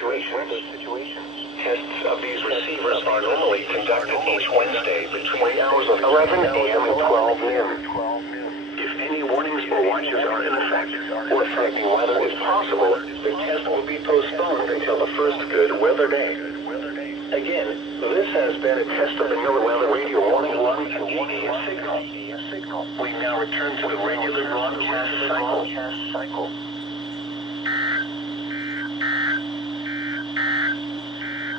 Tests of these receivers are normally conducted each Wednesday between the hours of 11 a.m. and 12 noon. If any warnings or watches are in effect, or threatening weather is possible, the test will be postponed until the first good weather day. Again, this has been a test of the NOAA Weather Radio Warning 1 and EAS signal. We now return to the regular broadcast cycle.